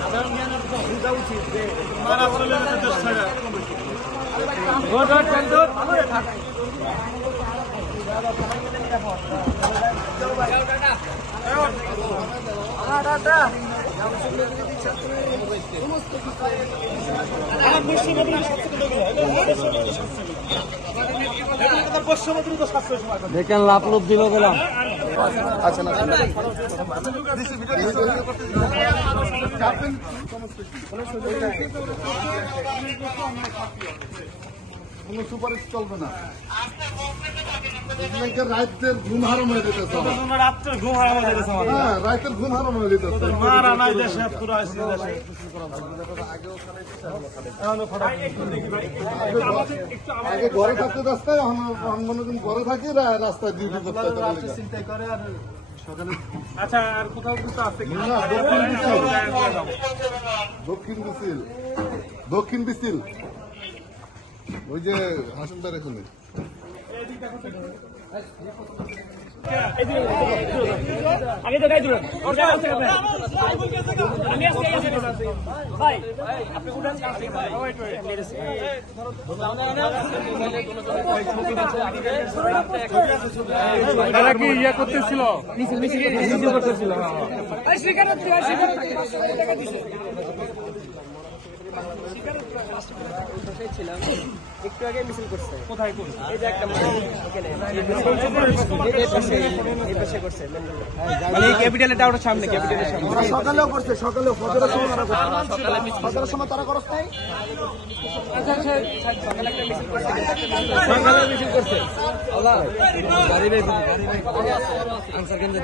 সাধারণ জ্ঞান বোঝা উচিত যে মারা চলে দেশ ছেড়ে দেখেন লাভ লোভ দিল গেলাম। আচ্ছা না কোনো সুপারিশ চলবে না। রাতের ঘুম হারাম হয়ে যেতেছে, রাত্রে ঘুম হারাম হয়ে যেতেছে, হ্যাঁ রাতের ঘুম হারাম হয়ে যেতেছে। মারা নাই দেশে পুরো আছে দেশে। আগে ঘরে থাকতে রাস্তায় মনোজন ঘরে থাকি রাস্তায় ডিউটি করতে চিন্তা করে আর আচ্ছা আর কোথাও কিছু আছে কি? দক্ষিণ বিসিল ওই যে হাসপাতাল এখানে আগে তো গাই দিলেন ভাই আপনি উঠান এরা কি ইয়া করতেছিল করতেছিল একটু আগে মিছিল করছে। কোথায় করছে? এই যে একটা করছে ক্যাপিটাল টাওয়ারের সামনে, ক্যাপিটালের সামনে সকালেও করছে, সকালেও ফজরের সময় ফজরের সময় তারা করছে নাই। সকালে একটা মিছিল করছে, সকালে মিছিল করছে। গাড়ি আনসার কেন্দ্রে